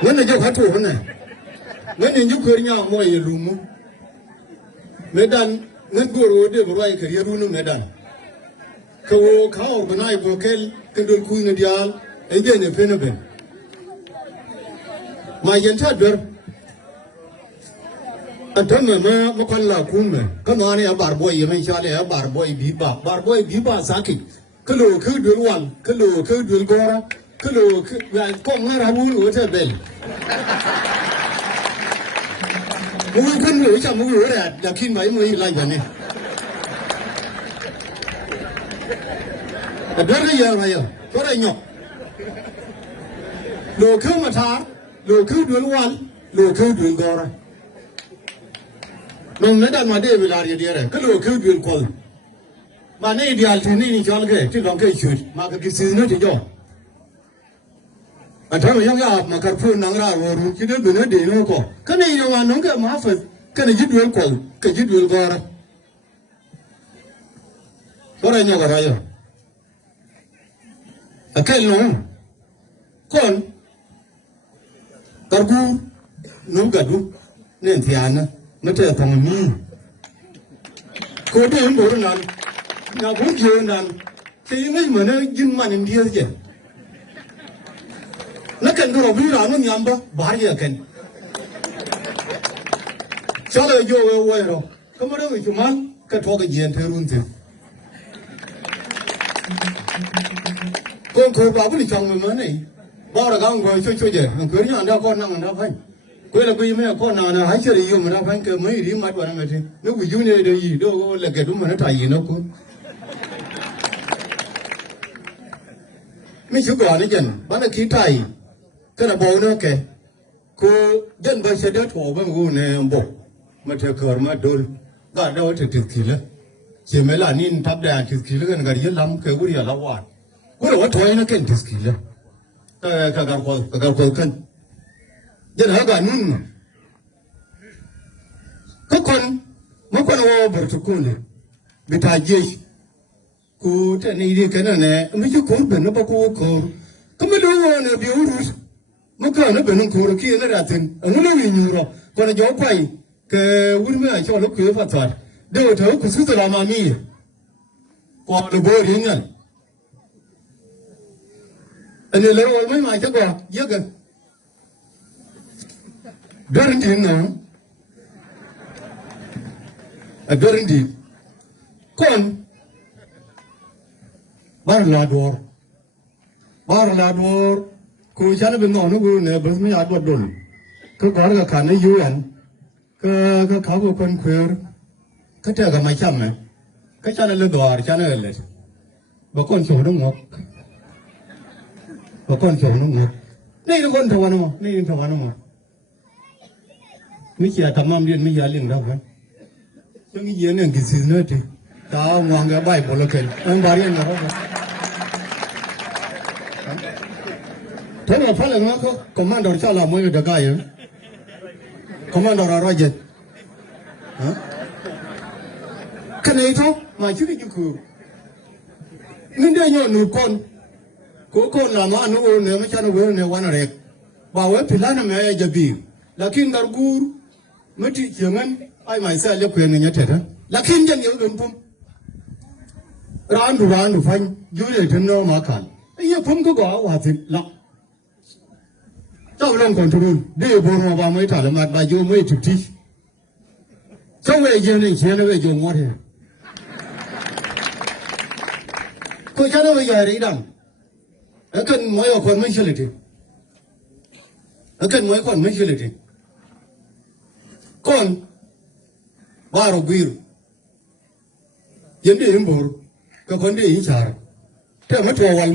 When the joke had to run. When you could not more a room, Medan, when go to right, you know, Medan. Cow, when I vocal, can do Queen of Yal, and then a penabin. My entire a ton of Mokala Kunman, come on, a barboy, you may shall a barboy Biba Saki. Kalo, could do one, Kalo, could do Gora, Kalo, come here, I will with a bell. We couldn't do some movie at the king by me like a name. A very young, what I know. No Kumata, no could do one, no could do Gora. No matter my day will are dear, Kalo could will call. My name is Altini Jalke, till long shoot, Market is not a job. I tell young up, Macapu Nanga, or you don't know the local. Can you want longer Maffet? Can you do call? Can you do Gora? What I know, Raya. I can't know. Con Gargu, no Gadu, Nentiana. Not a tongue. Go to him, Borunan. Now, who's your none? Say, you may give money in the other. Look at the real on Yamba, Barrier can. Shall I go away? Come on with your man, can talk again to Runtin. Go to Babylon, come with money. Bought a gun going to show you, and put you on that corner and that way. Quella qui mi accona, I said, you may find a maid in my parameter. No, you need a ye, do like a woman at I know. Miss you gone again, but a key tie. Can a bone okay? Cool, then by said that over moon and book. Matacor, my doll, got out at his killer. Simela nin tap down his killer and got your lump, Kaguria Lawa. What a toy again, his killer. Kagakol. Then I got noon. Cookon, Mokon over to Kuni. Bitajish. Good and easy cannon, and you could be no cool. Come on, a beautiful. Mokana Benukuru, and Latin, and only in Europe. When a job pay, would I shall look for thought. They were told to sit on me. For the board in it. And the little woman might go, Yagan. Guarantee no. A guarantee. Con Barlador. Barlador. Kuchana been on who never me at what done. Kukarga can you and Kakago con queer. Kataga my chama. Kachana Lador, channel. Bacon show no more. Bacon show no more. Need one to one more. Need to one more. Mich ya tamam din mi ya ling da kan so ngi yene ngi siznati ta wanga bai bolokel on bari na ho tena pale ngako commander chala moyo daga ye commander Roger ha kana ito ma chuki chuku ninde nyo nu kon ko la ma nu ne ma chana we ne wana rek ba we pilana me ya jabi lakin gargur Mati Yaman, I myself look in your tether. Lakin Jan Yogum round to find Julia to know Makan. You come to go, what's it? Lock. So long control. They born of my talamat by your way to teach. So where you need you want here. Coachano, you are done. I couldn't my conventionality. I couldn't my conventionality. Con Baro Biru Yendi Imbur, Kakondi Ichar. Tell me to one.